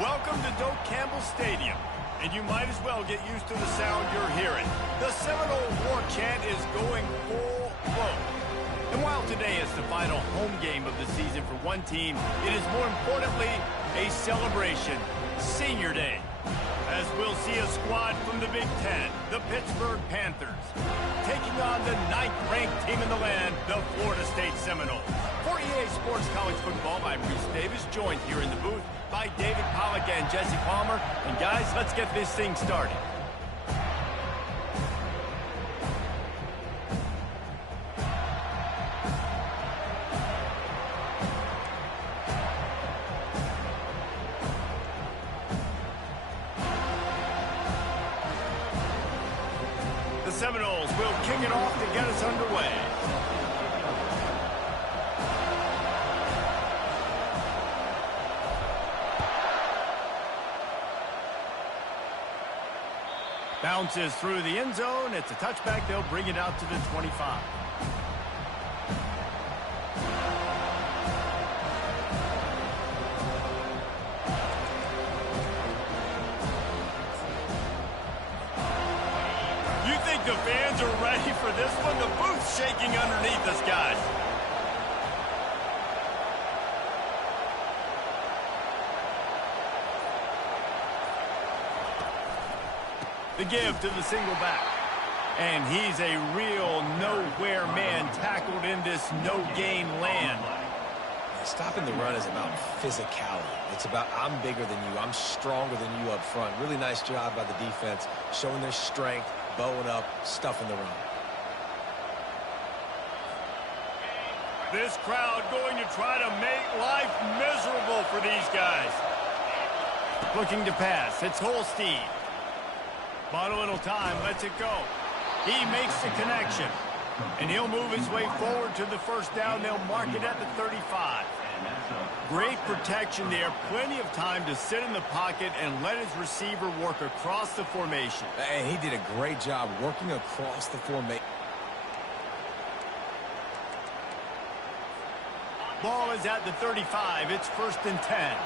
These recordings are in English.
Welcome to Doak Campbell Stadium, and you might as well get used to the sound you're hearing. The Seminole war chant is going full blown. And while today is the final home game of the season for one team, it is more importantly a celebration, Senior Day, as we'll see a squad from the Big Ten, the Pittsburgh Panthers, taking on the 9th-ranked team in the land, the Florida State Seminoles. For EA Sports College Football, I'm Reese Davis, joined here in the booth by David Pollack and Jesse Palmer. And guys, let's get this thing started. The Seminoles will kick it off to get us underway. Bounces through the end zone. It's a touchback. They'll bring it out to the 25. You think the fans are ready for this one? The booth's shaking underneath us, guys. The give to the single back. And he's a real nowhere man tackled in this no-gain land. Stopping the run is about physicality. It's about I'm bigger than you, I'm stronger than you up front. Really nice job by the defense, showing their strength, bowing up, stuffing the run. This crowd going to try to make life miserable for these guys. Looking to pass, it's Holstein. Bought a little time, lets it go. He makes the connection. And he'll move his way forward to the first down. They'll mark it at the 35. Great protection there. Plenty of time to sit in the pocket and let his receiver work across the formation. And he did a great job working across the formation. Ball is at the 35. It's 1st and 10.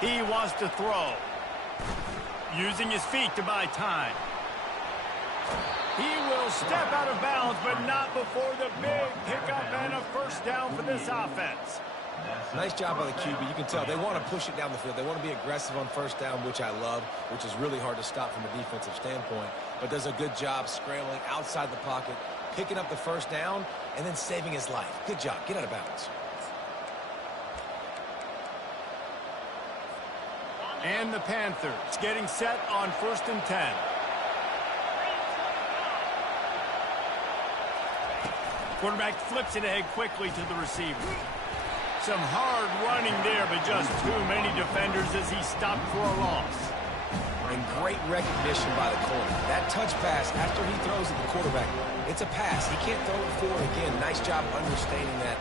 He wants to throw. Using his feet to buy time. He will step out of bounds, but not before the big pickup and a first down for this offense. Nice job by the QB. You can tell they want to push it down the field. They want to be aggressive on first down, which I love, which is really hard to stop from a defensive standpoint, but does a good job scrambling outside the pocket, picking up the first down, and then saving his life. Good job. Get out of bounds. And the Panthers getting set on 1st and 10. Quarterback flips it ahead quickly to the receiver. Some hard running there, but just too many defenders as he stopped for a loss. And great recognition by the corner. That touch pass after he throws at the quarterback, it's a pass. He can't throw it forward again. Nice job understanding that,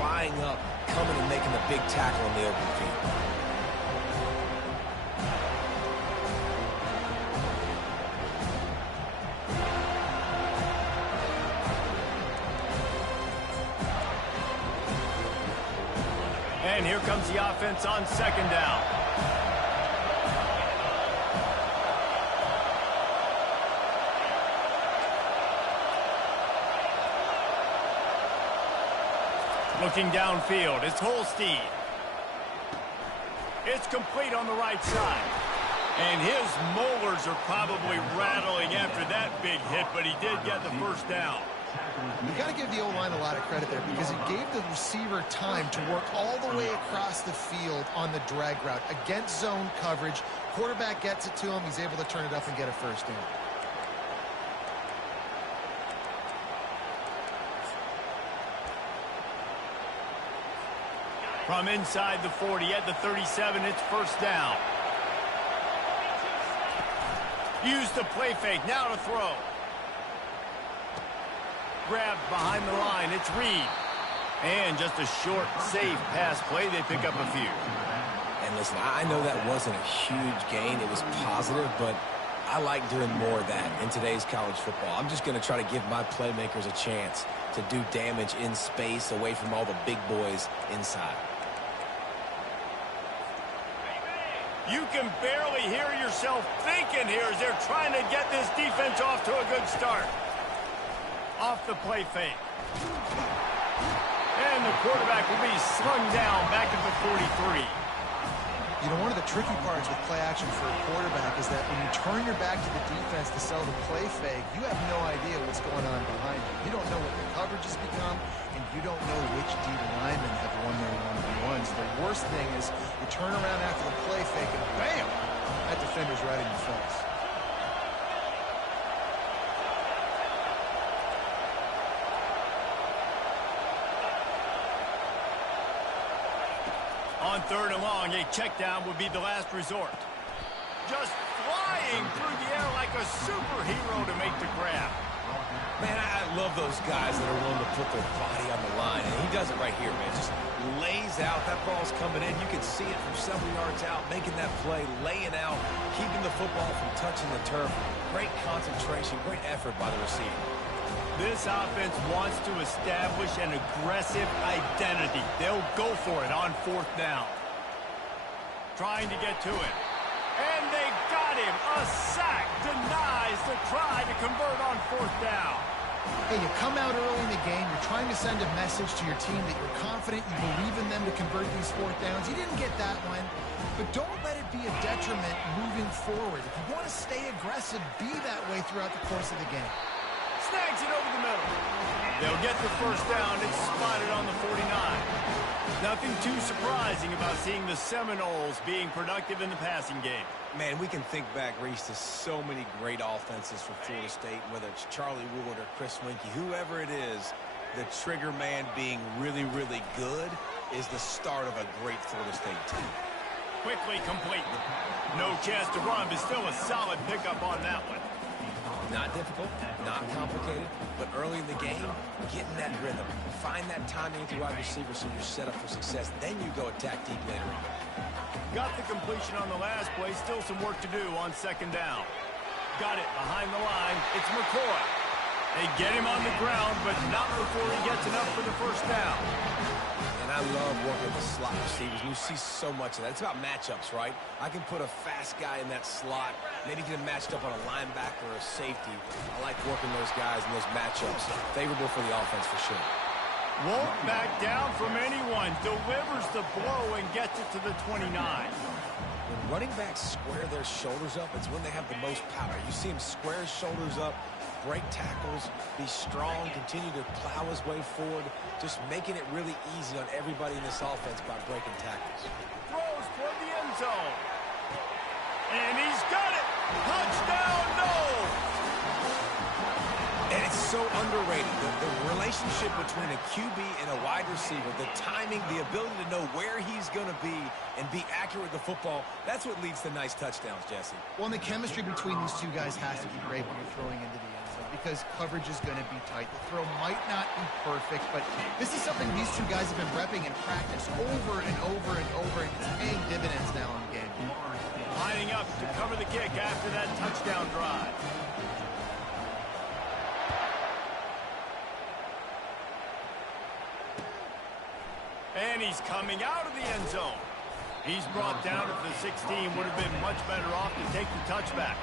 flying up, coming and making the big tackle in the open field. And here comes the offense on 2nd down. Looking downfield, it's Holstein. It's complete on the right side. And his molars are probably rattling after that big hit, but he did get the first down. You got to give the O-line a lot of credit there because it gave the receiver time to work all the way across the field on the drag route against zone coverage. Quarterback gets it to him. He's able to turn it up and get a first down. From inside the 40 at the 37, it's first down. Use the play fake. Now to throw. Grabbed behind the line. It's Reed. And just a short, safe pass play. They pick up a few. And listen, I know that wasn't a huge gain. It was positive, but I like doing more of that in today's college football. I'm just going to try to give my playmakers a chance to do damage in space away from all the big boys inside. You can barely hear yourself thinking here as they're trying to get this defense off to a good start. Off the play fake. And the quarterback will be slung down back at the 43. You know, one of the tricky parts with play action for a quarterback is that when you turn your back to the defense to sell the play fake, you have no idea what's going on behind you. You don't know what the coverage has become, and you don't know which D linemen have won their one-on-ones. The worst thing is you turn around after the play fake, and bam! That defender's right in your face. On 3rd and long, a check down would be the last resort. Just flying through the air like a superhero to make the grab. Man, I love those guys that are willing to put their body on the line, and he does it right here, man. Just lays out. That ball's coming in. You can see it from several yards out, making that play, laying out, keeping the football from touching the turf. Great concentration, great effort by the receiver. This offense wants to establish an aggressive identity. They'll go for it on 4th down. Trying to get to it. And they got him. A sack denies the try to convert on 4th down. Hey, you come out early in the game, you're trying to send a message to your team that you're confident, you believe in them to convert these 4th downs. You didn't get that one, but don't let it be a detriment moving forward. If you want to stay aggressive, be that way throughout the course of the game. Snags it over the middle. They'll get the 1st down. It's spotted on the 49. Nothing too surprising about seeing the Seminoles being productive in the passing game. Man, we can think back, Reese, to so many great offenses for Florida State, whether it's Charlie Wood or Chris Winkie, whoever it is, the trigger man being really, really good is the start of a great Florida State team. Quickly complete. No chance to run, but still a solid pickup on that one. Not difficult, not complicated, but early in the game, getting that rhythm. Find that timing with your wide receiver so you're set up for success. Then you go attack deep later on. Got the completion on the last play. Still some work to do on 2nd down. Got it behind the line. It's McCoy. They get him on the ground, but not before he gets enough for the 1st down. And I love working with slot receivers. You see so much of that. It's about matchups, right? I can put a fast guy in that slot, maybe get him matched up on a linebacker or a safety. I like working those guys in those matchups. Favorable for the offense for sure. Won't back down from anyone. Delivers the blow and gets it to the 29. When running backs square their shoulders up, it's when they have the most power. You see him square his shoulders up, break tackles, be strong, continue to plow his way forward, just making it really easy on everybody in this offense by breaking tackles. Throws toward the end zone. And he's got it. Touchdown, no! And it's so underrated. The relationship between a QB and a wide receiver, the timing, the ability to know where he's going to be and be accurate with the football, that's what leads to nice touchdowns, Jesse. Well, and the chemistry between these two guys has to be great when you're throwing into the end zone because coverage is going to be tight. The throw might not be perfect, but this is something these two guys have been repping in practice over and over and over, and it's paying dividends now in the game. Lining up to cover the kick after that touchdown drive. And he's coming out of the end zone. He's brought down at the 16. Would have been much better off to take the touchback.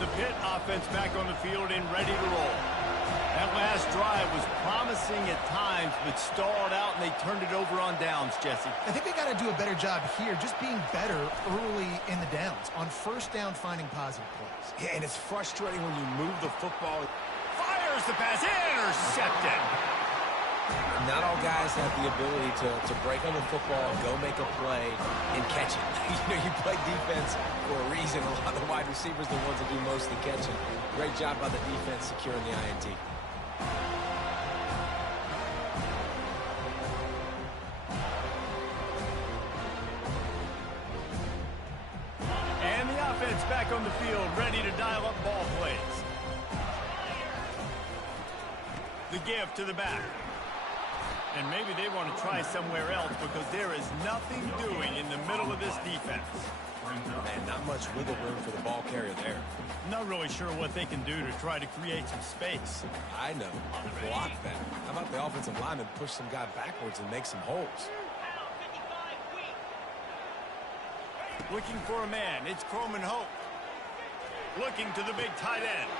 The Pitt offense back on the field and ready to roll. That last drive was promising at times, but stalled out, and they turned it over on downs, Jesse. I think they got to do a better job here, just being better early in the downs. On 1st down, finding positive plays. Yeah, and it's frustrating when you move the football. Fires the pass, intercepted. Not all guys have the ability to break on the football, go make a play, and catch it. You play defense for a reason. A lot of the wide receivers are the ones that do most of the catching. Great job by the defense securing the INT. back on the field, ready to dial up ball plays. The give to the back. And maybe they want to try somewhere else because there is nothing doing in the middle of this defense. Man, not much wiggle room for the ball carrier there. Not really sure what they can do to try to create some space. I know. Block that. How about the offensive lineman push some guy backwards and make some holes? Looking for a man. It's Croman Hope. Looking to the big tight end.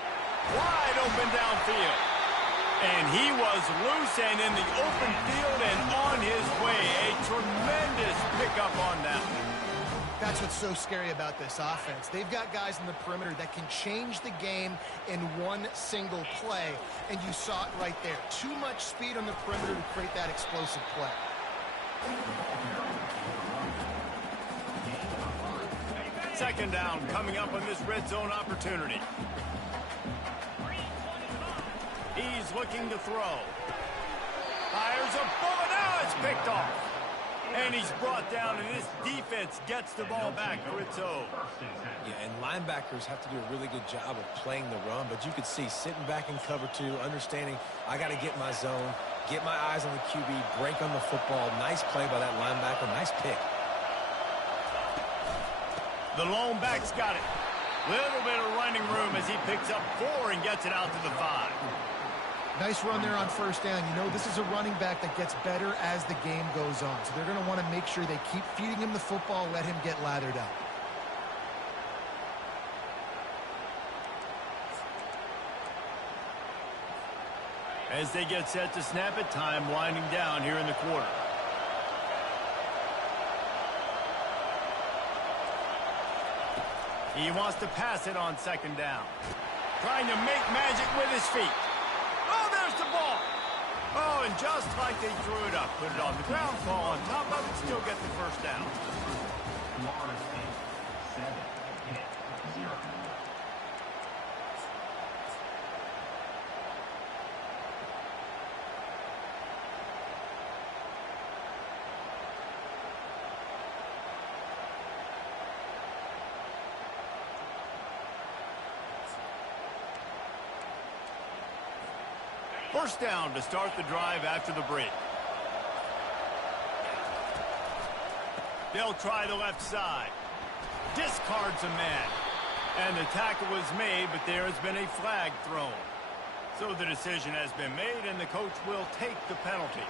Wide open downfield. And he was loose and in the open field and on his way. A tremendous pickup on that one. That's what's so scary about this offense. They've got guys in the perimeter that can change the game in one single play. And you saw it right there. Too much speed on the perimeter to create that explosive play. Second down coming up on this red zone opportunity. He's looking to throw. Fires a bullet. Now it's picked off. And he's brought down, and this defense gets the ball back for its own. Yeah, and linebackers have to do a really good job of playing the run, but you could see sitting back in cover two, understanding I got to get my zone, get my eyes on the QB, break on the football. Nice play by that linebacker. Nice pick. The lone back's got it. Little bit of running room as he picks up 4 and gets it out to the 5. Nice run there on first down. You know, this is a running back that gets better as the game goes on. So they're going to want to make sure they keep feeding him the football, let him get lathered up. As they get set to snap it, time winding down here in the quarter. He wants to pass it on second down. Trying to make magic with his feet. Oh, there's the ball. Oh, and just like they threw it up, put it on the ground, fall on top of it, still get the first down. First down to start the drive after the break. They'll try the left side. Discards a man. And the tackle was made, but there has been a flag thrown. So the decision has been made, and the coach will take the penalty.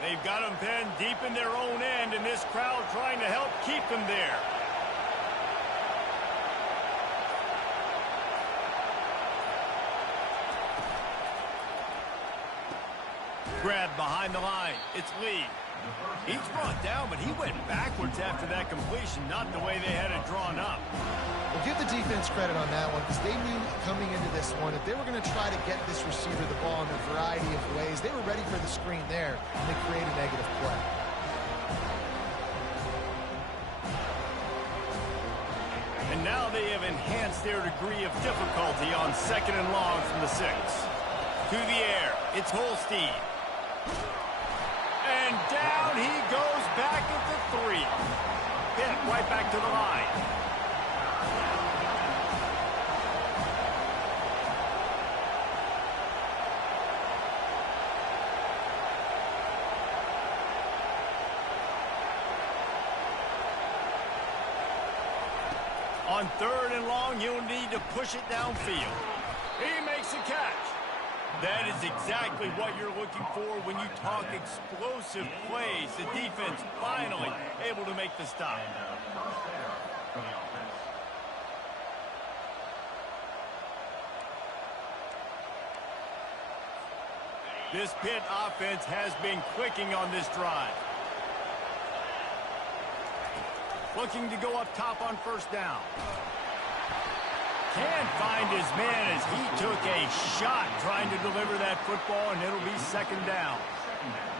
They've got them pinned deep in their own end, and this crowd trying to help keep them there. Grab behind the line. It's Lee. He's brought down, but he went backwards after that completion, not the way they had it drawn up. Well, give the defense credit on that one because they knew coming into this one that they were going to try to get this receiver the ball in a variety of ways. They were ready for the screen there, and they create a negative play. And now they have enhanced their degree of difficulty on second and long from the 6. To the air, it's Holstein. And down he goes back at the 3. Hit right back to the line. On third and long, you'll need to push it downfield. He makes a catch. That is exactly what you're looking for when you talk explosive plays. The defense finally able to make the stop. This Pitt offense has been clicking on this drive. Looking to go up top on first down. Can't find his man as he took a shot trying to deliver that football, and it'll be second down.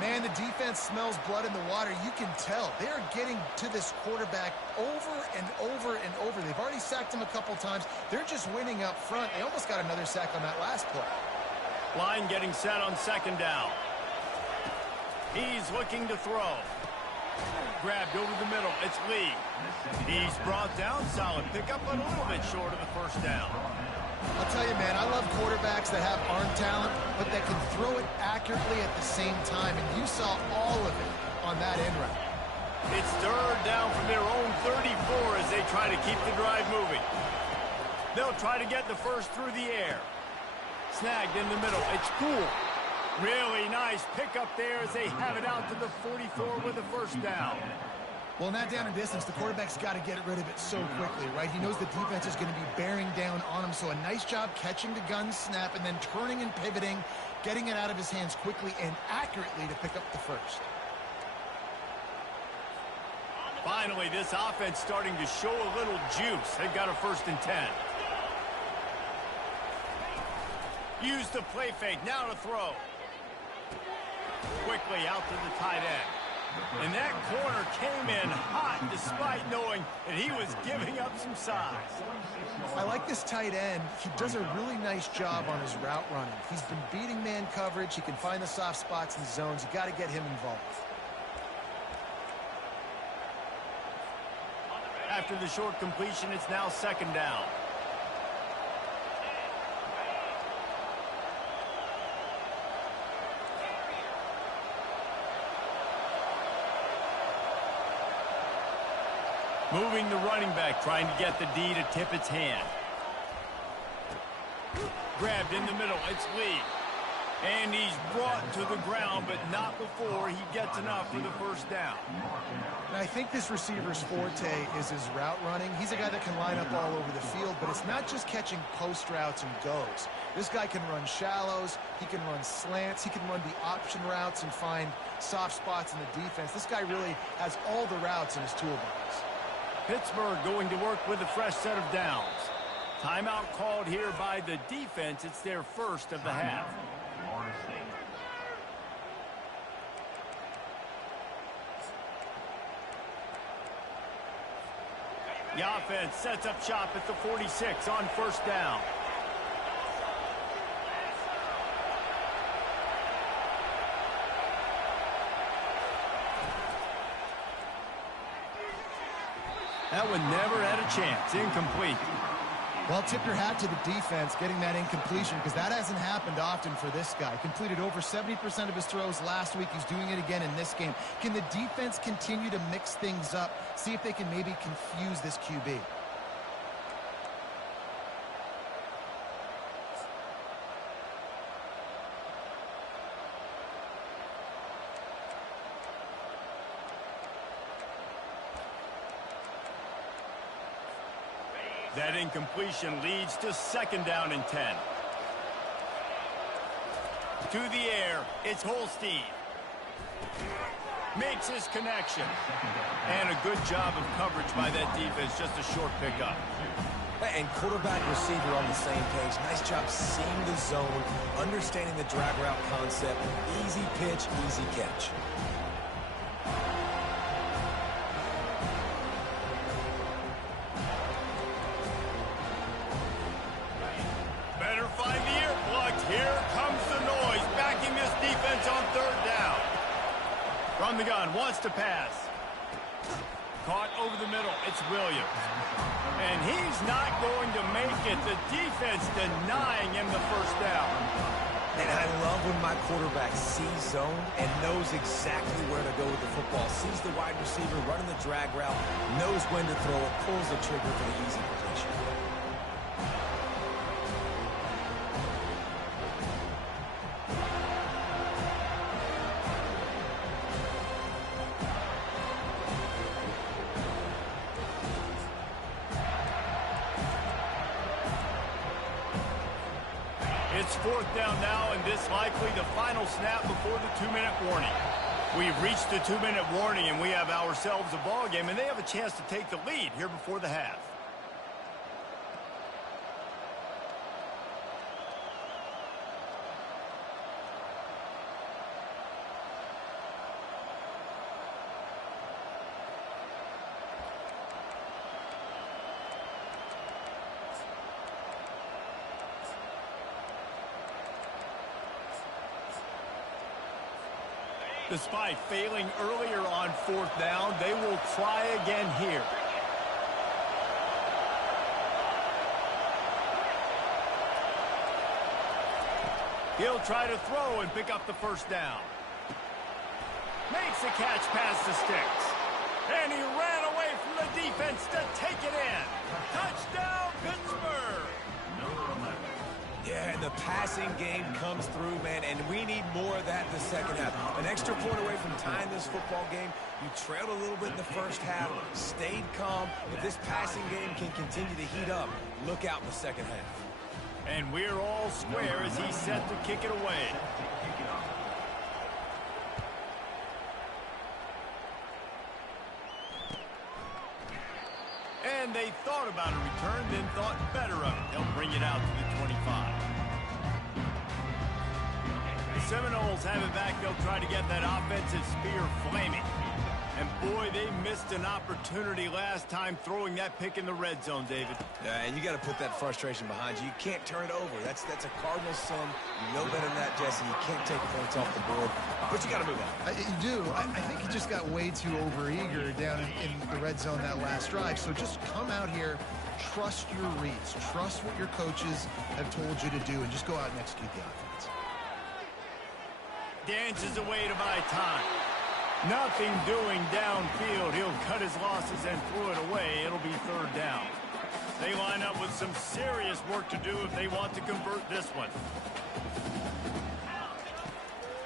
Man, the defense smells blood in the water. You can tell. They are getting to this quarterback over and over and over. They've already sacked him a couple times. They're just winning up front. They almost got another sack on that last play. Line getting set on second down. He's looking to throw. Grabbed over the middle. It's Lee. He's brought down. Solid pickup, but a little bit short of the first down. I'll tell you, man, I love quarterbacks that have arm talent, but that can throw it accurately at the same time, and you saw all of it on that end route. It's third down from their own 34 as they try to keep the drive moving. They'll try to get the first through the air. Snagged in the middle. It's Cool. Really nice pickup there as they have it out to the 44 with the first down. Well, in that down and distance, the quarterback's got to get rid of it so quickly, right? He knows the defense is going to be bearing down on him, so a nice job catching the gun snap and then turning and pivoting, getting it out of his hands quickly and accurately to pick up the first. Finally, this offense starting to show a little juice. They've got a 1st and 10. Use the play fake. Now to throw. Quickly out to the tight end. And that corner came in hot despite knowing that he was giving up some size. I like this tight end. He does a really nice job on his route running. He's been beating man coverage. He can find the soft spots and zones. You got to get him involved. After the short completion, it's now 2nd down. Moving the running back, trying to get the D to tip its hand. Grabbed in the middle, it's Lee. And he's brought to the ground, but not before he gets enough for the first down. And I think this receiver's forte is his route running. He's a guy that can line up all over the field, but it's not just catching post routes and goes. This guy can run shallows, he can run slants, he can run the option routes and find soft spots in the defense. This guy really has all the routes in his toolbox. Pittsburgh going to work with a fresh set of downs. Timeout called here by the defense. It's their first of the half. The offense sets up shop at the 46 on 1st down. That one never had a chance. Incomplete. Well, tip your hat to the defense getting that incompletion because that hasn't happened often for this guy. Completed over 70% of his throws last week. He's doing it again in this game. Can the defense continue to mix things up? See if they can maybe confuse this QB. That incompletion leads to 2nd down and 10. To the air, it's Holstein. Makes his connection. And a good job of coverage by that defense, just a short pickup. And quarterback receiver on the same page. Nice job seeing the zone, understanding the drag route concept. Easy pitch, easy catch. From the gun, wants to pass. Caught over the middle, it's Williams. And he's not going to make it. The defense denying him the first down. And I love when my quarterback sees zone and knows exactly where to go with the football. Sees the wide receiver running the drag route, knows when to throw it, pulls the trigger for the easy completion. It's 4th down now, and this likely the final snap before the 2-minute warning. We've reached the 2-minute warning, and we have ourselves a ball game, and they have a chance to take the lead here before the half. Despite failing earlier on 4th down, they will try again here. He'll try to throw and pick up the 1st down. Makes the catch past the sticks. And he ran away from the defense to take it in. Touchdown, Pittsburgh! Yeah, and the passing game comes through, man, and we need more of that in the second half. An extra point away from tying this football game. You trailed a little bit in the first half, stayed calm. If this passing game can continue to heat up, look out in the second half. And we're all square as he's set to kick it away. And they thought about a return, then thought better of it. They'll bring it out to the 25. The Seminoles have it back. They'll try to get that offensive spear flaming. And boy, they missed an opportunity last time throwing that pick in the red zone, David. Yeah, and you got to put that frustration behind you. You can't turn it over. That's a cardinal sin. You know better than that, Jesse. You can't take points off the board, but you got to move on. You do. I think he just got way too overeager down in the red zone that last drive. So just come out here, trust your reads, trust what your coaches have told you to do, and just go out and execute the offense. Dances away to buy time. Nothing doing downfield. He'll cut his losses and throw it away. It'll be 3rd down. They line up with some serious work to do if they want to convert this one.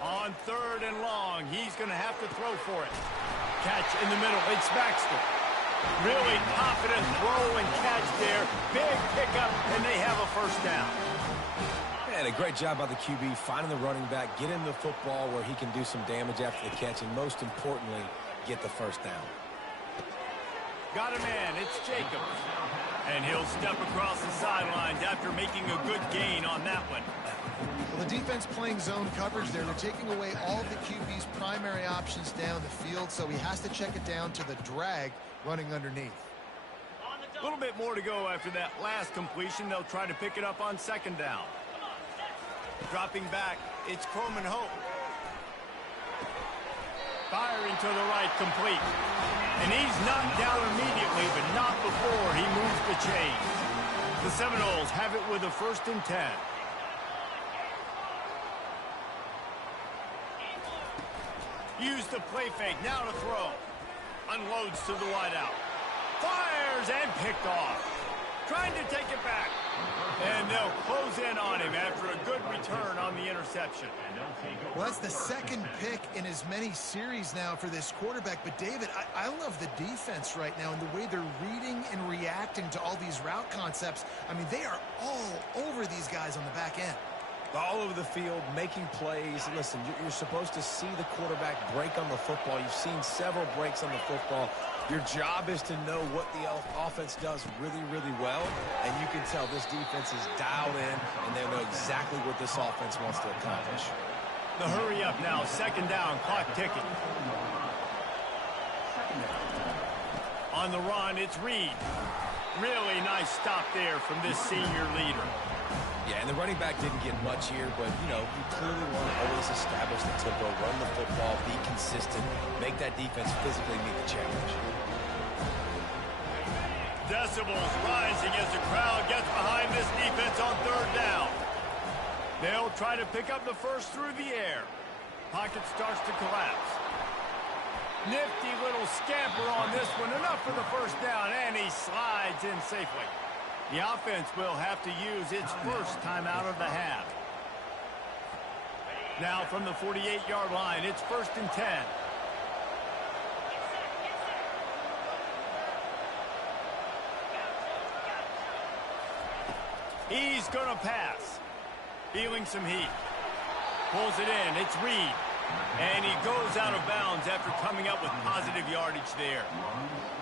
On 3rd and long, he's going to have to throw for it. Catch in the middle. It's Baxter. Really confident throw and catch there. Big pickup, and they have a 1st down. And a great job by the QB finding the running back, get him the football where he can do some damage after the catch, and most importantly, get the 1st down. Got a man. It's Jacobs. And he'll step across the sidelines after making a good gain on that one. Well, the defense playing zone coverage there. They're taking away all of the QB's primary options down the field, so he has to check it down to the drag running underneath. A little bit more to go after that last completion. They'll try to pick it up on 2nd down. Dropping back, it's Croman Hope. Firing to the right, complete. And he's knocked down immediately, but not before he moves the chains. The Seminoles have it with a 1st and 10. Use the play fake, now to throw. Unloads to the wideout. Fires and picked off. Trying to take it back. And they'll close in on him after a good return on the interception. Well, that's the 2nd pick in as many series now for this quarterback. But, David, I love the defense right now and the way they're reading and reacting to all these route concepts. I mean, they are all over these guys on the back end. All over the field, making plays. Listen, you're supposed to see the quarterback break on the football. You've seen several breaks on the football. Your job is to know what the offense does really, really well, and you can tell this defense is dialed in, and they know exactly what this offense wants to accomplish. The hurry up now, 2nd down, clock ticking. On the run, it's Reed. Really nice stop there from this senior leader. Yeah, and the running back didn't get much here, but, you know, you clearly want to always establish the tempo, run the football, be consistent, make that defense physically meet the challenge. Decibels rising as the crowd gets behind this defense on 3rd down. They'll try to pick up the 1st through the air. Pocket starts to collapse. Nifty little scamper on this one. Enough for the 1st down, and he slides in safely. The offense will have to use its 1st timeout of the half. Now from the 48-yard line, it's 1st and 10. He's going to pass. Feeling some heat. Pulls it in. It's Reed. And he goes out of bounds after coming up with positive yardage there.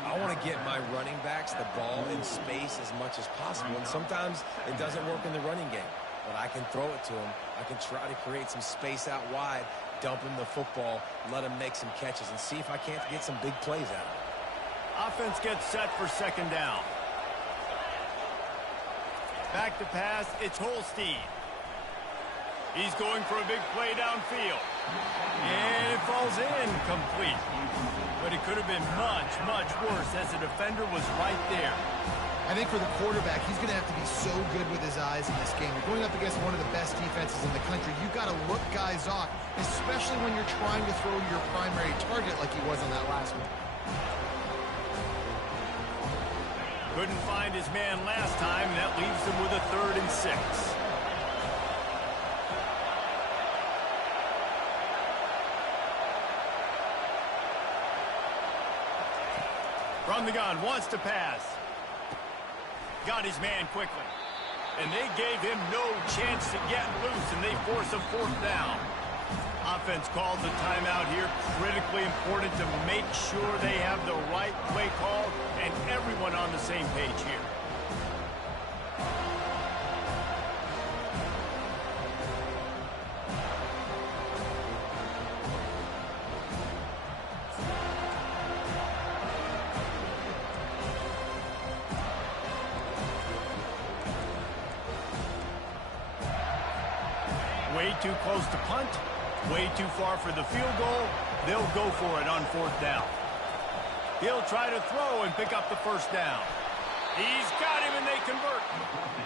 I want to get my running backs the ball in space as much as possible, and sometimes it doesn't work in the running game. But I can throw it to him. I can try to create some space out wide, dump him the football, let him make some catches, and see if I can't get some big plays out of it. Offense gets set for 2nd down. Back to pass, it's Holstein. He's going for a big play downfield. And it falls in complete. But it could have been much, much worse as the defender was right there. I think for the quarterback, he's going to have to be so good with his eyes in this game. You're going up against one of the best defenses in the country. You've got to look guys off, especially when you're trying to throw to your primary target like he was on that last one. Couldn't find his man last time, and that leaves him with a 3rd and 6. From the gun, wants to pass. Got his man quickly. And they gave him no chance to get loose, and they force a 4th down. Offense calls a timeout here. Critically important to make sure they have the right play call and everyone on the same page here. Way too close to punt. Way too far for the field goal. They'll go for it on 4th down. He'll try to throw and pick up the 1st down. He's got him and they convert.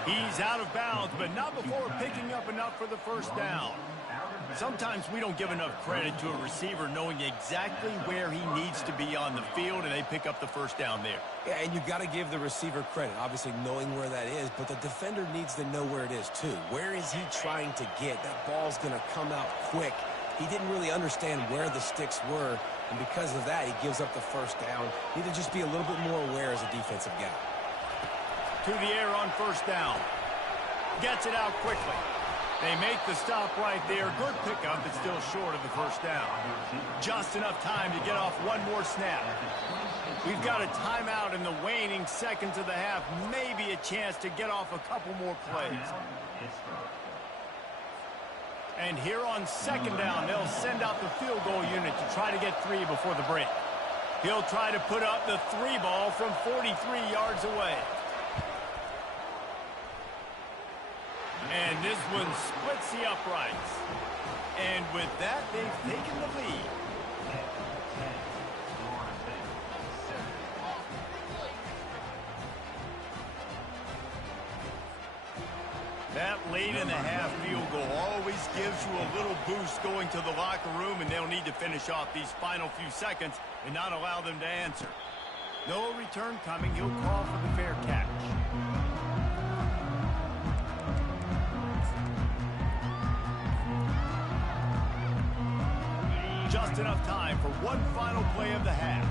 He's out of bounds, but not before picking up enough for the 1st down. Sometimes we don't give enough credit to a receiver knowing exactly where he needs to be on the field, and they pick up the 1st down there. Yeah, and you've got to give the receiver credit, obviously knowing where that is, but the defender needs to know where it is too. Where is he trying to get? That ball's going to come out quick. He didn't really understand where the sticks were, and because of that, he gives up the 1st down. Need to just be a little bit more aware as a defensive guy. To the air on 1st down. Gets it out quickly. They make the stop right there. Good pickup, but still short of the 1st down. Just enough time to get off one more snap. We've got a timeout in the waning seconds of the half. Maybe a chance to get off a couple more plays. And here on 2nd down, they'll send out the field goal unit to try to get 3 before the break. He'll try to put up the 3 ball from 43 yards away. And this one splits the uprights. And with that, they've taken the lead. That late in the half field goal always gives you a little boost going to the locker room, and they'll need to finish off these final few seconds and not allow them to answer. No return coming. He'll call for the fair catch. Just enough time for one final play of the half.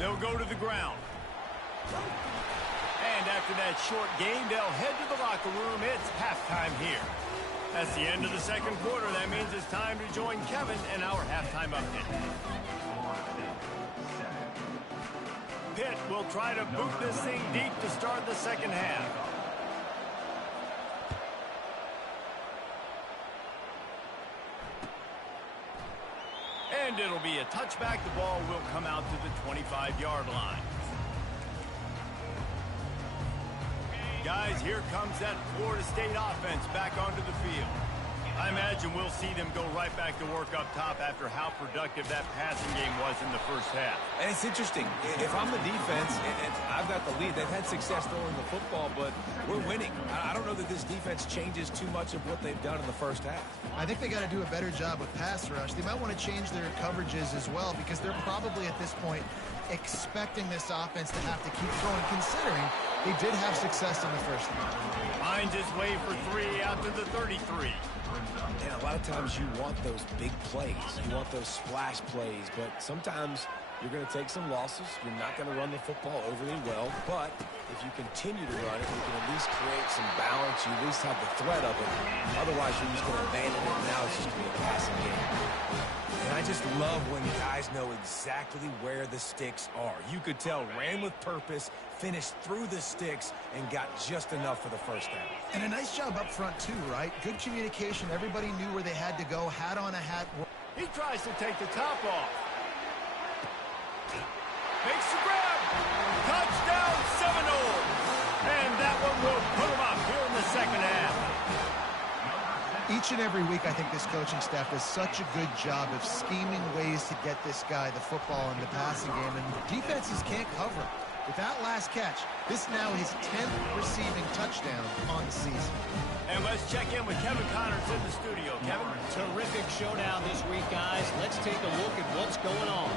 They'll go to the ground. And after that short game, they'll head to the locker room. It's halftime here. That's the end of the 2nd quarter. That means it's time to join Kevin in our halftime update. Pitt will try to boot this thing deep to start the 2nd half. And it'll be a touchback. The ball will come out to the 25-yard line. Guys, here comes that Florida State offense back onto the field. I imagine we'll see them go right back to work up top after how productive that passing game was in the 1st half. And it's interesting. If I'm the defense and I've got the lead, they've had success throwing the football, but we're winning. I don't know that this defense changes too much of what they've done in the 1st half. I think they got to do a better job with pass rush. They might want to change their coverages as well, because they're probably at this point expecting this offense to have to keep throwing, considering they did have success in the 1st half. Finds his way for 3 out to the 33. And a lot of times you want those big plays. You want those splash plays, but sometimes you're going to take some losses. You're not going to run the football overly well, but if you continue to run it, you can at least create some balance. You at least have the threat of it. Otherwise, you're just going to abandon it. Now it's just going to be a passing game. And I just love when guys know exactly where the sticks are. You could tell, ran with purpose, finished through the sticks, and got just enough for the 1st down. And a nice job up front, too, right? Good communication. Everybody knew where they had to go. Hat on a hat. He tries to take the top off. Makes the grab. Touchdown, Seminoles. second half. Each and every week, I think this coaching staff does such a good job of scheming ways to get this guy the football in the passing game, and defenses can't cover. With that last catch, this now his 10th receiving touchdown on the season. And let's check in with Kevin Connors in the studio. Kevin? Terrific showdown this week, guys. Let's take a look at what's going on.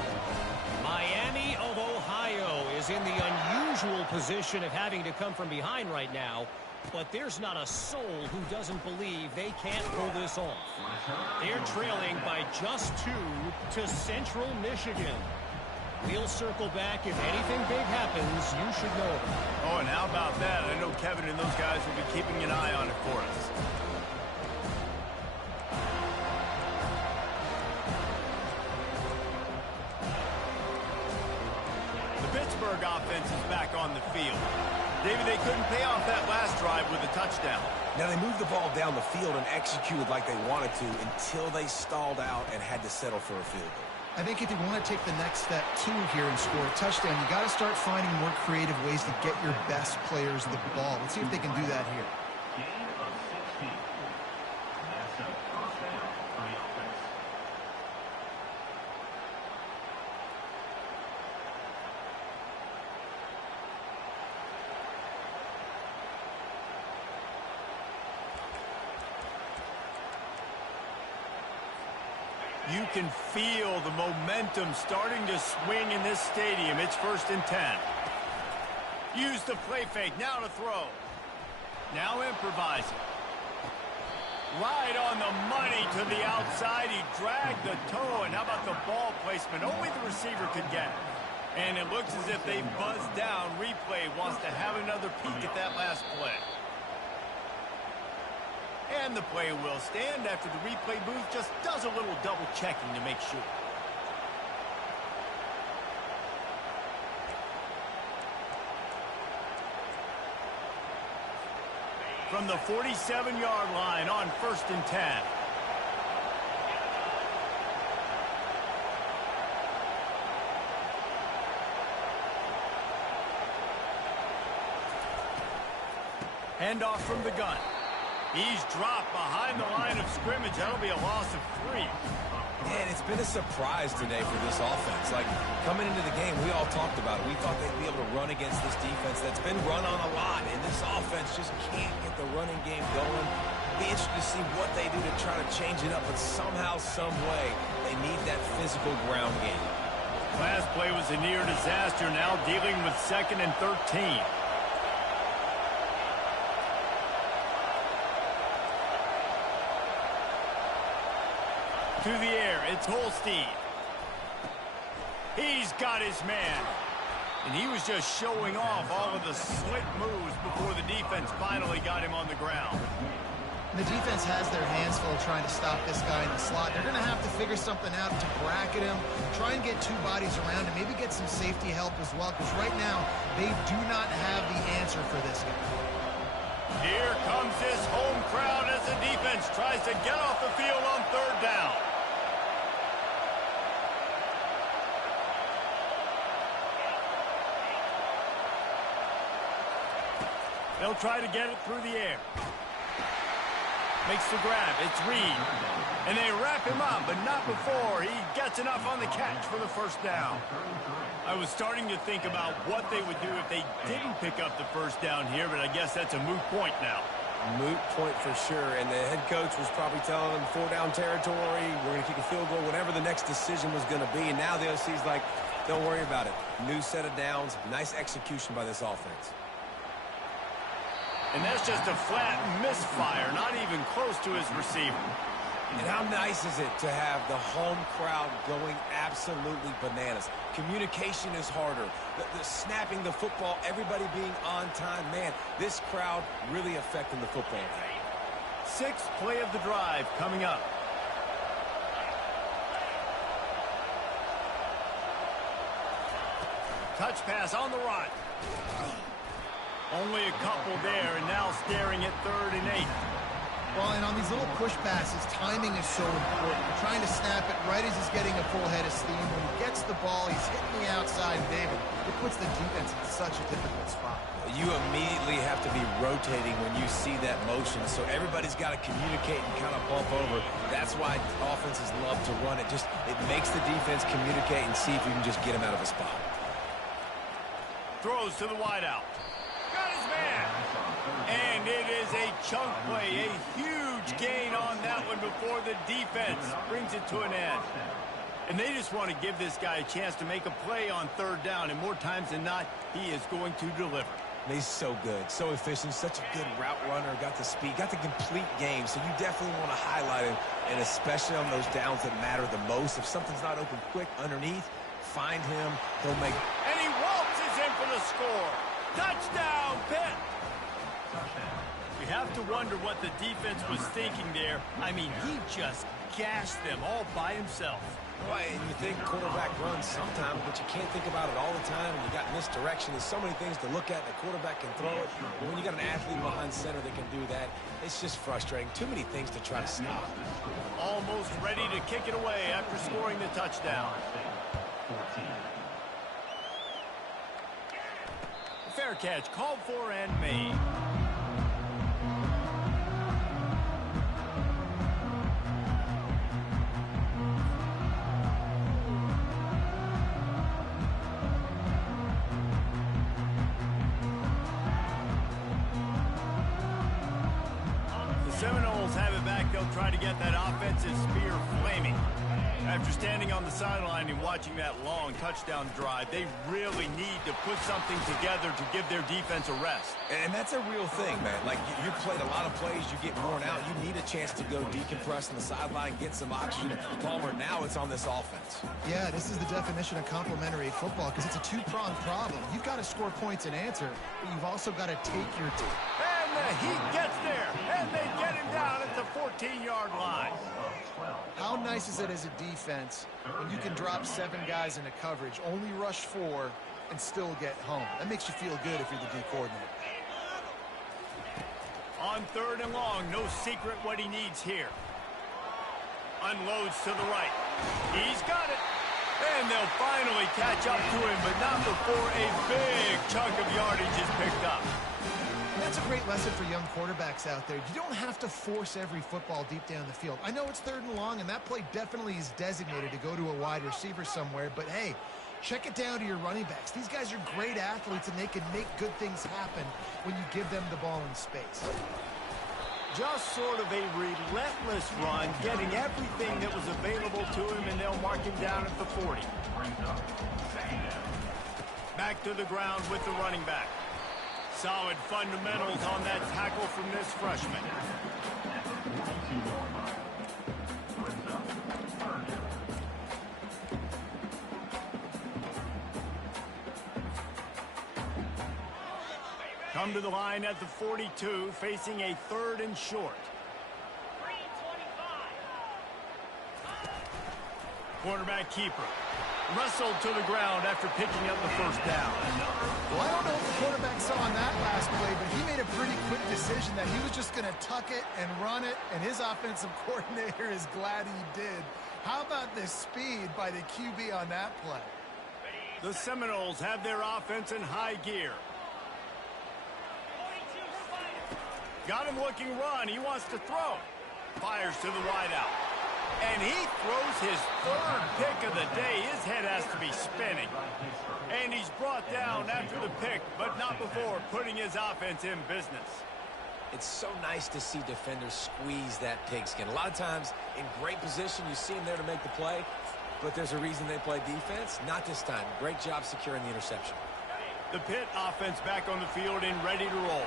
Miami of Ohio is in the unusual position of having to come from behind right now, but there's not a soul who doesn't believe they can't pull this off. They're trailing by just 2 to Central Michigan. We'll circle back. If anything big happens, you should know it. Oh, and how about that? I know Kevin and those guys will be keeping an eye on it for us. The Pittsburgh offense is back on the field. David, they couldn't pay off that last drive with a touchdown. Now, they moved the ball down the field and executed like they wanted to until they stalled out and had to settle for a field goal. I think if you want to take the next step too here and score a touchdown, you got to start finding more creative ways to get your best players the ball. Let's see if they can do that here. You can feel the momentum starting to swing in this stadium. It's 1st and 10. Use the play fake. Now to throw. Now improvising. Right on the money to the outside. He dragged the toe. And how about the ball placement? Only the receiver could get it. And it looks as if they buzzed down. Replay wants to have another peek at that last play. And the play will stand after the replay booth just does a little double checking to make sure. From the 47-yard line on 1st and 10. Handoff from the gun. He's dropped behind the line of scrimmage. That'll be a loss of 3. And it's been a surprise today for this offense. Like, coming into the game, we all talked about it. We thought they'd be able to run against this defense that's been run on a lot. And this offense just can't get the running game going. Be interested to see what they do to try to change it up. But somehow, some way, they need that physical ground game. Last play was a near disaster. Now dealing with 2nd and 13. To the air, it's Holstein. He's got his man. And he was just showing off all of the slick moves before the defense finally got him on the ground. The defense has their hands full trying to stop this guy in the slot. They're going to have to figure something out to bracket him, try and get 2 bodies around him, maybe get some safety help as well, because right now they do not have the answer for this guy. Here comes this home crowd as the defense tries to get off the field on 3rd down. They'll try to get it through the air. Makes the grab. It's Reed. And they wrap him up, but not before he gets enough on the catch for the 1st down. I was starting to think about what they would do if they didn't pick up the 1st down here, but I guess that's a moot point now. Moot point for sure. And the head coach was probably telling them 4-down territory, we're going to kick a field goal, whatever the next decision was going to be. And now the OC's like, don't worry about it. New set of downs. Nice execution by this offense. And that's just a flat misfire, not even close to his receiver. And how nice is it to have the home crowd going absolutely bananas? Communication is harder. The snapping the football, everybody being on time. Man, this crowd really affecting the football game. 6th play of the drive coming up. Touch pass on the run. Only a couple there, and now staring at 3rd and 8. Well, and on these little push passes, timing is so important. You're trying to snap it right as he's getting a full head of steam. When he gets the ball, he's hitting the outside, David. It puts the defense in such a difficult spot. You immediately have to be rotating when you see that motion, so everybody's got to communicate and kind of bump over. That's why offenses love to run it. It makes the defense communicate and see if you can just get him out of a spot. Throws to the wideout. Got his man. And it is a chunk play, a huge gain on that one before the defense brings it to an end. And they just want to give this guy a chance to make a play on third down, and more times than not, he is going to deliver. He's so good, so efficient, such a good route runner, got the speed, got the complete game, so you definitely want to highlight him, and especially on those downs that matter the most. If something's not open quick underneath, find him, he'll make... And he waltzes in for the score. Touchdown, Pitt! You have to wonder what the defense was thinking there. I mean, he just gashed them all by himself. Right, and you think quarterback runs sometimes, but you can't think about it all the time, and you got misdirection. There's so many things to look at. The quarterback can throw it, but when you got an athlete behind center that can do that, it's just frustrating. Too many things to try to stop. Almost ready to kick it away after scoring the touchdown. Fair catch called for and made. Seminoles have it back. They'll try to get that offensive spear flaming. After standing on the sideline and watching that long touchdown drive, they really need to put something together to give their defense a rest. And that's a real thing, man. Like, you played a lot of plays, you get worn out. You need a chance to go decompress on the sideline, get some oxygen. Palmer, now it's on this offense. Yeah, this is the definition of complementary football because it's a two-pronged problem. You've got to score points and answer, but you've also got to take your team. And the Heat gets there, and they get him down at the 14-yard line. How nice is it as a defense when you can drop 7 guys into coverage, only rush 4, and still get home? That makes you feel good if you're the D coordinator. On third and long, no secret what he needs here. Unloads to the right. He's got it. And they'll finally catch up to him, but not before a big chunk of yardage is picked up. That's a great lesson for young quarterbacks out there. You don't have to force every football deep down the field. I know it's third and long, and that play definitely is designated to go to a wide receiver somewhere, but hey, check it down to your running backs. These guys are great athletes, and they can make good things happen when you give them the ball in space. Just sort of a relentless run, getting everything that was available to him, and they'll mark him down at the 40. Back to the ground with the running back. Solid fundamentals on that tackle from this freshman. Come to the line at the 42, facing a third and short. Quarterback keeper. Wrestled to the ground after picking up the first down. Well, I don't know what the quarterback saw on that last play, but he made a pretty quick decision that he was just going to tuck it and run it, and his offensive coordinator is glad he did. How about the speed by the QB on that play? The Seminoles have their offense in high gear. Got him looking run. He wants to throw. Fires to the wideout. And he throws his third pick of the day. His head has to be spinning. And he's brought down after the pick, but not before putting his offense in business. It's so nice to see defenders squeeze that pigskin. A lot of times, in great position, you see them there to make the play, but there's a reason they play defense. Not this time. Great job securing the interception. The Pitt offense back on the field and ready to roll.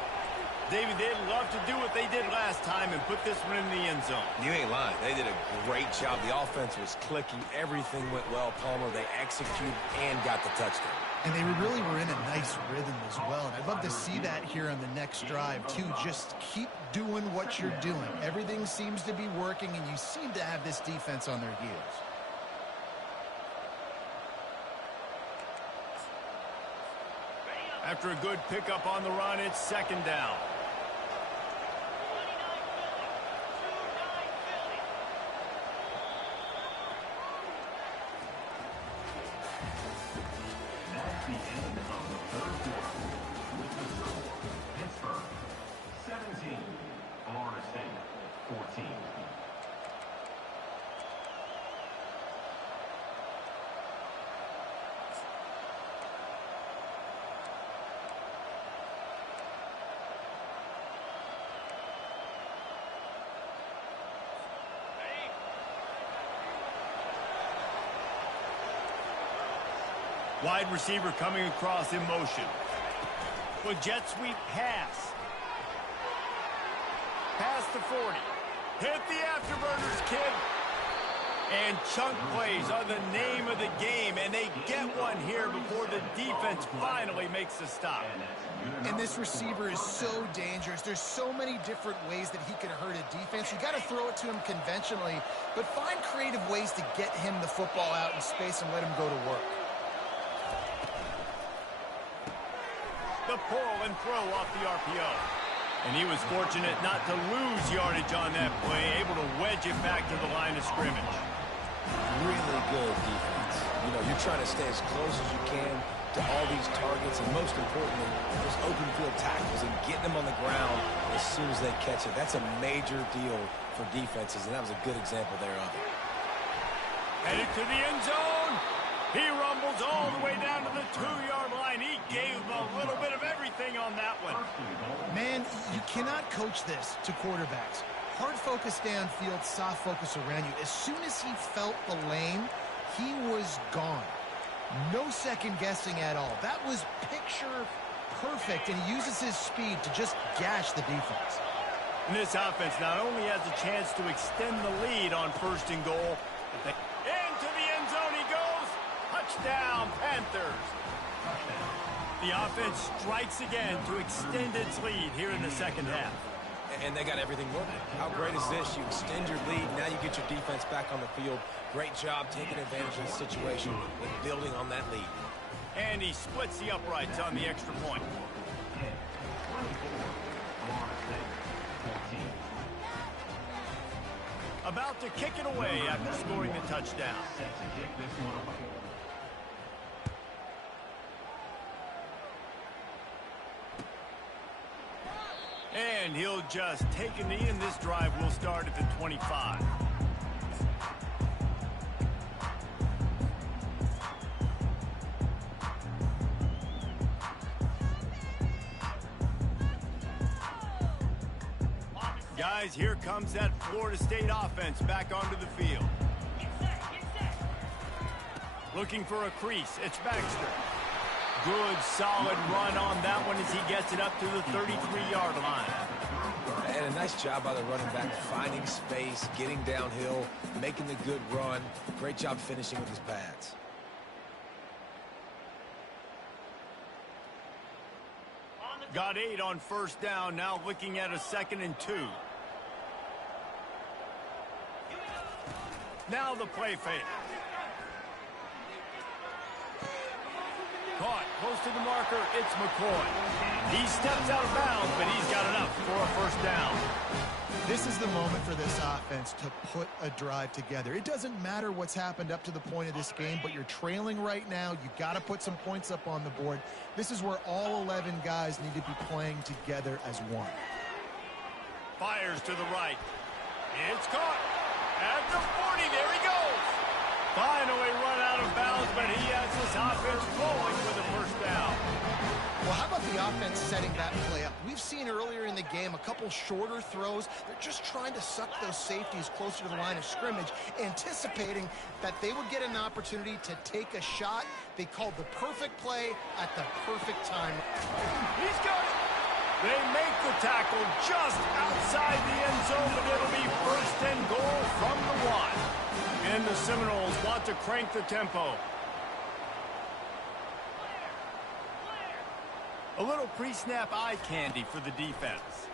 David, they'd love to do what they did last time and put this one in the end zone. You ain't lying. They did a great job. The offense was clicking. Everything went well, Palmer. They executed and got the touchdown. And they really were in a nice rhythm as well. And I'd love to see that here on the next drive, too. Just keep doing what you're doing. Everything seems to be working, and you seem to have this defense on their heels. After a good pickup on the run, it's second down. Wide receiver coming across in motion. With jet sweep pass. Pass to 40. Hit the afterburners, kid. And chunk plays are the name of the game, and they get one here before the defense finally makes the stop. And this receiver is so dangerous. There's so many different ways that he can hurt a defense. You got to throw it to him conventionally, but find creative ways to get him the football out in space and let him go to work. The pull and throw off the RPO. And he was fortunate not to lose yardage on that play, able to wedge it back to the line of scrimmage. Really good defense. You know, you're trying to stay as close as you can to all these targets, and most importantly, those open field tackles and getting them on the ground as soon as they catch it. That's a major deal for defenses, and that was a good example there of it. Headed to the end zone. He rumbles all the way down to the 2-yard line. He gave a little bit of everything on that one. Man, you cannot coach this to quarterbacks. Hard focus downfield, soft focus around you. As soon as he felt the lane, he was gone. No second guessing at all. That was picture perfect, and he uses his speed to just gash the defense. And this offense not only has a chance to extend the lead on 1st and goal, but into the end zone he goes. Touchdown, Panthers. The offense strikes again to extend its lead here in the second half. And they got everything working. How great is this? You extend your lead. Now you get your defense back on the field. Great job taking advantage of the situation and building on that lead. And he splits the uprights on the extra point. About to kick it away after scoring the touchdown. And he'll just take a knee, and this drive will start at the 25. Guys, here comes that Florida State offense back onto the field. Looking for a crease. It's Baxter. Good, solid run on that one as he gets it up to the 33-yard line. And a nice job by the running back, finding space, getting downhill, making the good run. Great job finishing with his pads. Got 8 on 1st down, now looking at a 2nd and 2. Now the play fake. Caught close to the marker, it's McCoy. He steps out of bounds, but he's got enough for a 1st down. This is the moment for this offense to put a drive together. It doesn't matter what's happened up to the point of this game, but you're trailing right now. You've got to put some points up on the board. This is where all 11 guys need to be playing together as one. Fires to the right. It's caught. At the 40, there he goes. Finally run out of bounds, but he has this offense rolling with a 1st down. Well, how about the offense setting that play up? We've seen earlier in the game a couple shorter throws. They're just trying to suck those safeties closer to the line of scrimmage, anticipating that they would get an opportunity to take a shot. They called the perfect play at the perfect time. He's got it. They make the tackle just outside the end zone, but it'll be 1st and goal from the 1. And the Seminoles want to crank the tempo. A little pre-snap eye candy for the defense.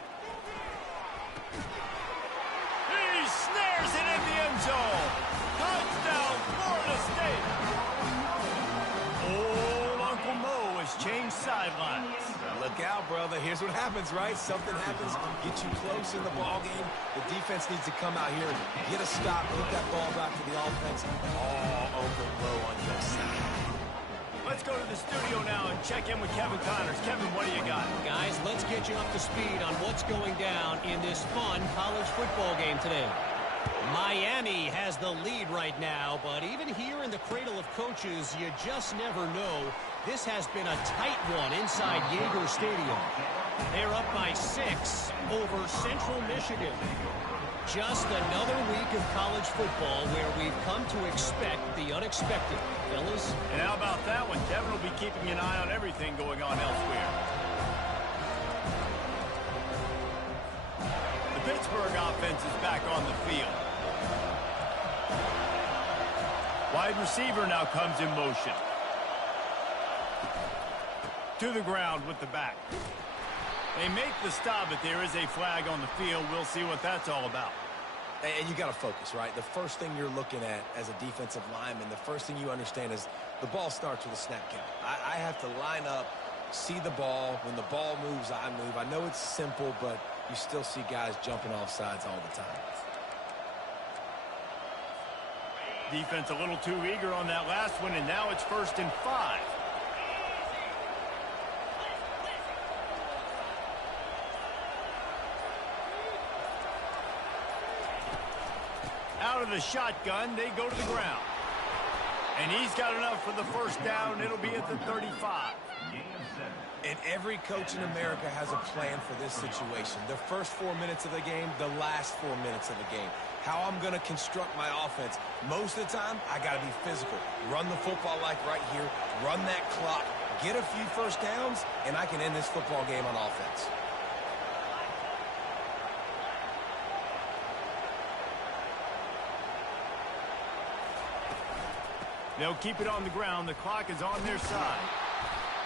He snares it in the end zone. Touchdown, Florida State. Old Uncle Mo has changed sidelines. Look out, brother. Here's what happens, right? Something happens, get you close in the ball game. The defense needs to come out here, get a stop, get that ball back to the offense. All Uncle Mo on your side. Let's go to the studio now and check in with Kevin Connors. Kevin, what do you got? Guys, let's get you up to speed on what's going down in this fun college football game today. Miami has the lead right now, but even here in the cradle of coaches, you just never know. This has been a tight one inside Yager Stadium. They're up by 6 over Central Michigan. Just another week of college football where we've come to expect the unexpected, fellas. And how about that one? Kevin will be keeping an eye on everything going on elsewhere. The Pittsburgh offense is back on the field. Wide receiver now comes in motion. To the ground with the back. They make the stop, but there is a flag on the field. We'll see what that's all about. And you got to focus, right? The first thing you're looking at as a defensive lineman, the first thing you understand is the ball starts with a snap count. I have to line up, see the ball. When the ball moves, I move. I know it's simple, but you still see guys jumping off sides all the time. Defense a little too eager on that last one, and now it's 1st and 5. Out of the shotgun, they go to the ground. And he's got enough for the first down. It'll be at the 35. And every coach in America has a plan for this situation. The first 4 minutes of the game, the last 4 minutes of the game. How I'm going to construct my offense. Most of the time, I got to be physical. Run the football like right here. Run that clock. Get a few first downs, and I can end this football game on offense. They'll keep it on the ground. The clock is on their side.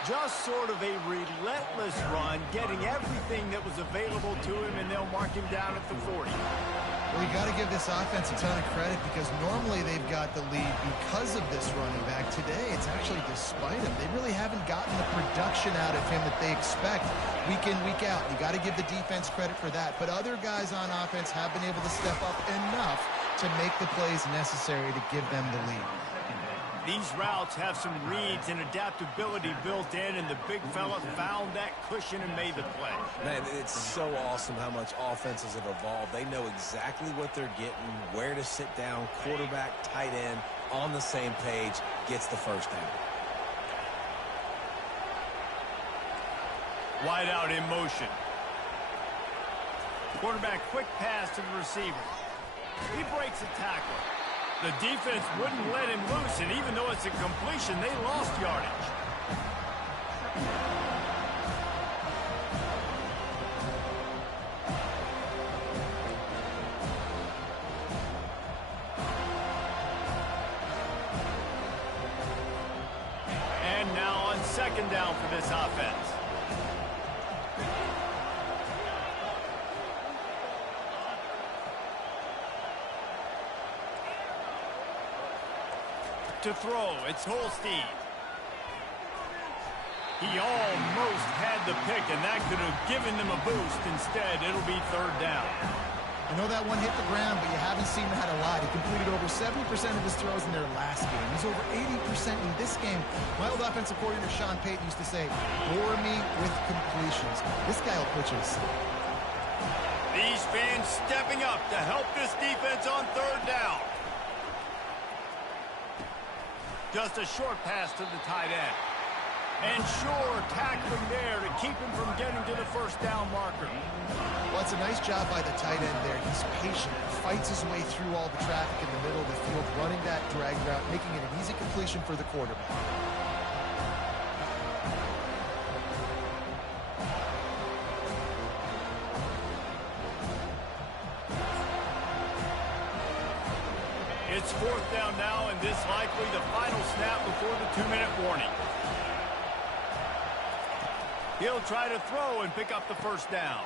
Just sort of a relentless run, getting everything that was available to him, and they'll mark him down at the 40. Well, you got to give this offense a ton of credit because normally they've got the lead because of this running back. Today, it's actually despite him. They really haven't gotten the production out of him that they expect week in, week out. You got to give the defense credit for that. But other guys on offense have been able to step up enough to make the plays necessary to give them the lead. These routes have some reads and adaptability built in, and the big fella found that cushion and made the play. Man, it's so awesome how much offenses have evolved. They know exactly what they're getting, where to sit down, quarterback, tight end, on the same page, gets the first down. Wide out in motion. Quarterback quick pass to the receiver. He breaks a tackle. The defense wouldn't let him loose, and even though it's a completion, they lost yardage. And now on 2nd down for this offense. To throw, it's Holstein. He almost had the pick, and that could have given them a boost. Instead, it'll be 3rd down. I know that one hit the ground, but you haven't seen that a lot. He completed over 70% of his throws in their last game. He's over 80% in this game. My old offensive coordinator, Sean Payton, used to say, bore me with completions. This guy will put you to sleep. These fans stepping up to help this defense on 3rd down. Just a short pass to the tight end. And sure, tackling there to keep him from getting to the 1st down marker. Well, it's a nice job by the tight end there. He's patient, fights his way through all the traffic in the middle of the field, running that drag route, making it an easy completion for the quarterback. It's 4th down now, and this likely the final snap before the 2-minute warning. He'll try to throw and pick up the 1st down.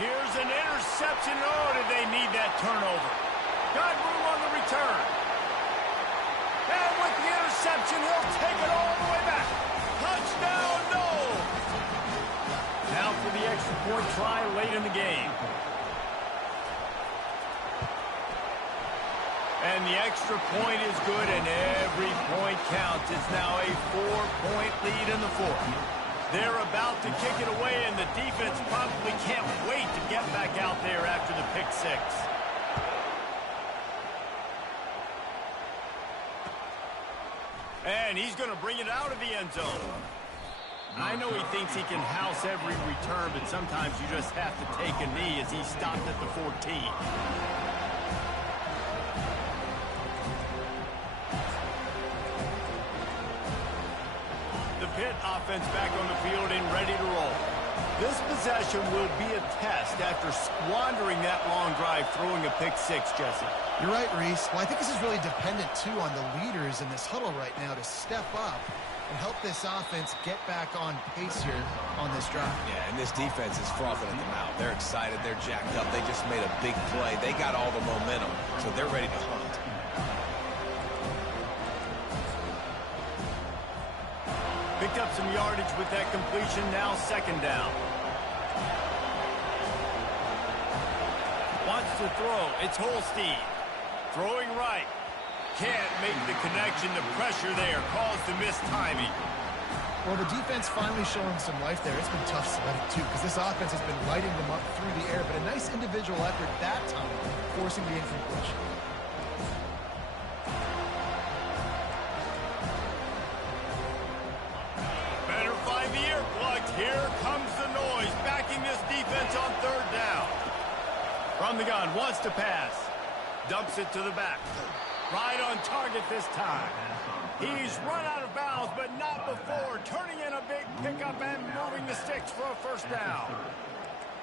Here's an interception. Oh, did they need that turnover? Got room on the return. And with the interception, he'll take it all the way back. Touchdown, no! Now for the extra point try late in the game. And the extra point is good, and every point counts. It's now a 4-point lead in the 4th. They're about to kick it away, and the defense probably can't wait to get back out there after the pick 6. And he's going to bring it out of the end zone. I know he thinks he can house every return, but sometimes you just have to take a knee as he stopped at the 14. The Pitt offense back on the field and ready to roll. This possession will be a test after squandering that long drive, throwing a pick six, Jesse. You're right, Reese. Well, I think this is really dependent, too, on the leaders in this huddle right now to step up and help this offense get back on pace here on this drive. Yeah, and this defense is frothing at the mouth. They're excited. They're jacked up. They just made a big play. They got all the momentum, so they're ready to hunt. Picked up some yardage with that completion. Now second down. Wants to throw. It's Holstein. Throwing right. Can't make the connection. The pressure there caused the missed timing. Well, the defense finally showing some life there. It's been tough sledding, too, because this offense has been lighting them up through the air. But a nice individual effort that time, forcing the incompletion. Better find the ear plugs. Here comes the noise. Backing this defense on third down. From the gun, wants to pass. Dumps it to the back. Right on target this time. He's run out of bounds, but not before. Turning in a big pickup and moving the sticks for a first down.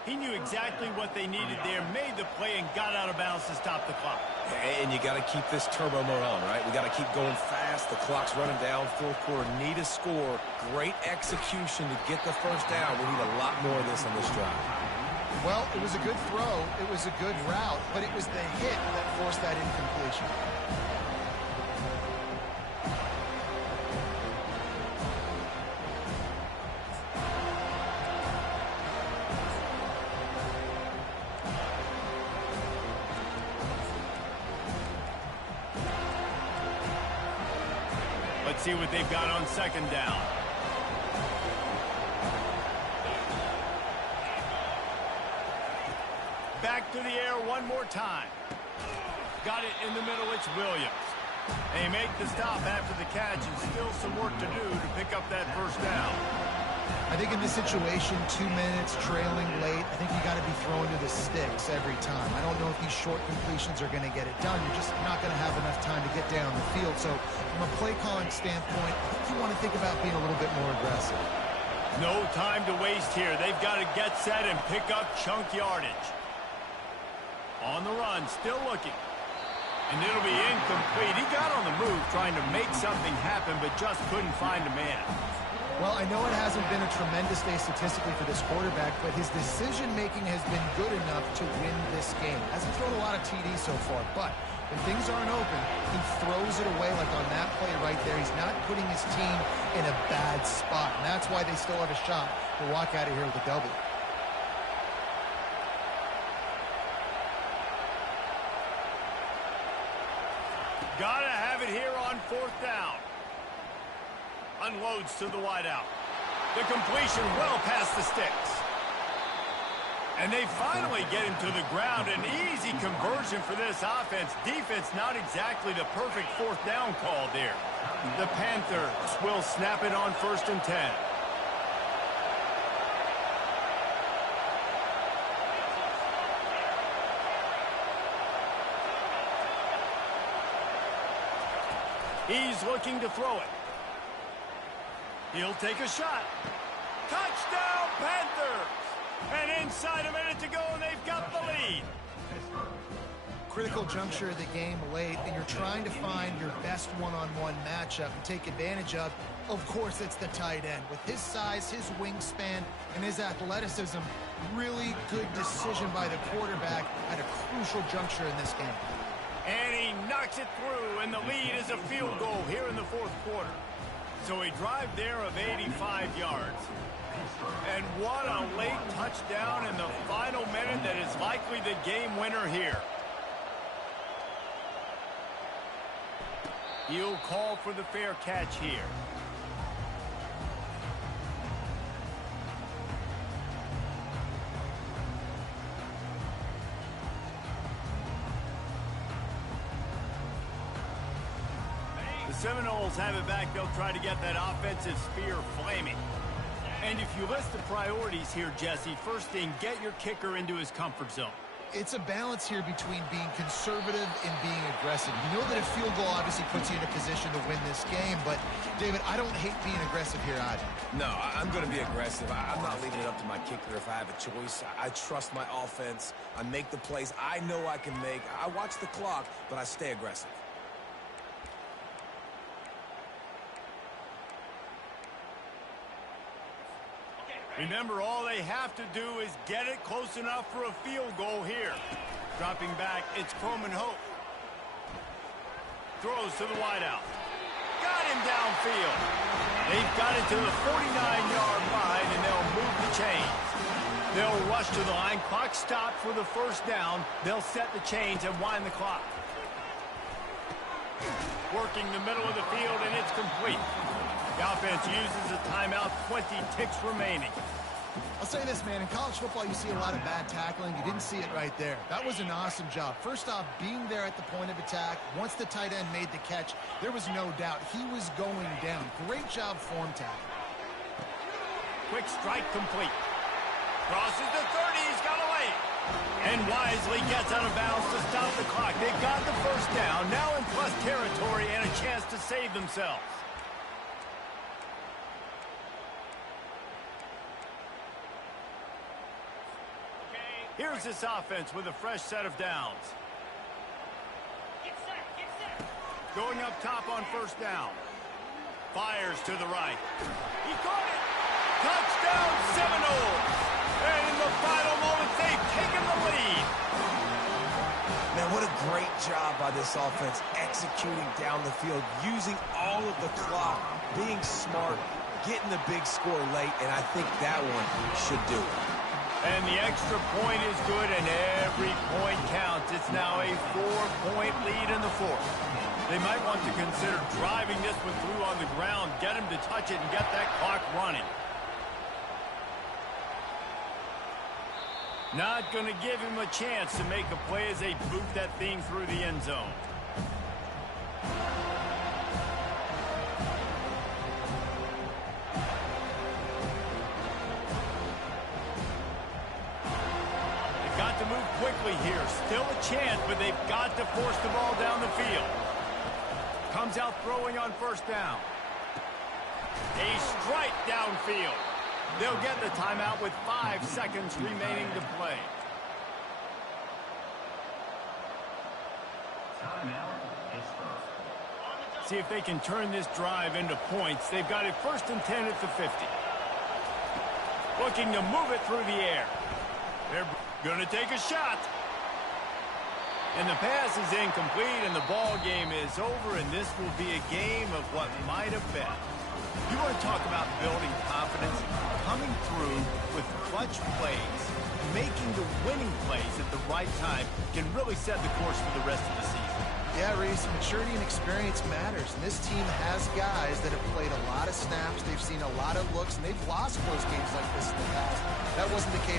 He knew exactly what they needed there, made the play, and got out of bounds to stop the clock. And you got to keep this turbo mode on, right? We got to keep going fast. The clock's running down. Fourth quarter, need a score. Great execution to get the first down. We need a lot more of this on this drive. Well, it was a good throw. It was a good route, but it was the hit that forced that incompletion. Let's see what they've got on second down. Back to the air one more time. Got it in the middle. It's Williams. They make the stop after the catch, and still some work to do to pick up that first down. I think in this situation, 2 minutes, trailing late, I think you got to be throwing to the sticks every time. I don't know if these short completions are going to get it done. You're just not going to have enough time to get down the field. So from a play calling standpoint, I think you want to think about being a little bit more aggressive. No time to waste here. They've got to get set and pick up chunk yardage. On the run, still looking. And it'll be incomplete. He got on the move trying to make something happen, but just couldn't find a man. Well, I know it hasn't been a tremendous day statistically for this quarterback, but his decision-making has been good enough to win this game. Hasn't thrown a lot of TDs so far, but when things aren't open, he throws it away like on that play right there. He's not putting his team in a bad spot, and that's why they still have a shot to walk out of here with a W. Gotta have it here on fourth down. Unloads to the wideout. The completion well past the sticks. And they finally get him to the ground. An easy conversion for this offense. Defense not exactly the perfect fourth down call there. The Panthers will snap it on 1st and 10. He's looking to throw it. He'll take a shot. Touchdown, Panthers! And inside a minute to go, and they've got the lead. Critical juncture of the game late, and you're trying to find your best one-on-one matchup and take advantage of course, it's the tight end. With his size, his wingspan, and his athleticism, really good decision by the quarterback at a crucial juncture in this game. And he knocks it through, and the lead is a field goal here in the fourth quarter. So a drive there of 85 yards. And what a late touchdown in the final minute that is likely the game winner here. He'll call for the fair catch here. The Seminoles have it back. They'll try to get that offensive spear flaming. And if you list the priorities here, Jesse, first thing, get your kicker into his comfort zone. It's a balance here between being conservative and being aggressive. You know that a field goal obviously puts you in a position to win this game, but, David, I don't hate being aggressive here either. No, I'm going to be aggressive. I'm not leaving it up to my kicker if I have a choice. I trust my offense. I make the plays I know I can make. I watch the clock, but I stay aggressive. Remember, all they have to do is get it close enough for a field goal here. Dropping back, it's Coleman Hope. Throws to the wideout. Got him downfield. They've got it to the 49-yard line, and they'll move the chains. They'll rush to the line. Clock stopped for the first down. They'll set the chains and wind the clock. Working the middle of the field, and it's complete. The offense uses a timeout, 20 ticks remaining. I'll say this, man. In college football, you see a lot of bad tackling. You didn't see it right there. That was an awesome job. First off, being there at the point of attack. Once the tight end made the catch, there was no doubt he was going down. Great job form tackle. Quick strike complete. Crosses the 30. He's got a lane. And wisely gets out of bounds to stop the clock. They got the first down. Now in plus territory and a chance to save themselves. Here's this offense with a fresh set of downs. Going up top on first down. Fires to the right. He caught it. Touchdown Seminoles. And in the final moments, they've taken the lead. Man, what a great job by this offense executing down the field, using all of the clock, being smart, getting the big score late, and I think that one should do it. And the extra point is good, and every point counts. It's now a 4-point lead in the fourth. They might want to consider driving this one through on the ground, get him to touch it, and get that clock running. Not going to give him a chance to make a play as they boot that thing through the end zone. Got to move quickly here. Still a chance, but they've got to force the ball down the field. Comes out throwing on first down. A strike downfield. They'll get the timeout with 5 seconds remaining to play. See if they can turn this drive into points. They've got it 1st and 10 at the 50. Looking to move it through the air. They're going to take a shot. And the pass is incomplete, and the ball game is over, and this will be a game of what might have been. You want to talk about building confidence? Coming through with clutch plays, making the winning plays at the right time can really set the course for the rest of the season. Yeah, Reese, maturity and experience matters, and this team has guys that have played a lot of snaps. They've seen a lot of looks, and they've lost close games like this in the past. That wasn't the case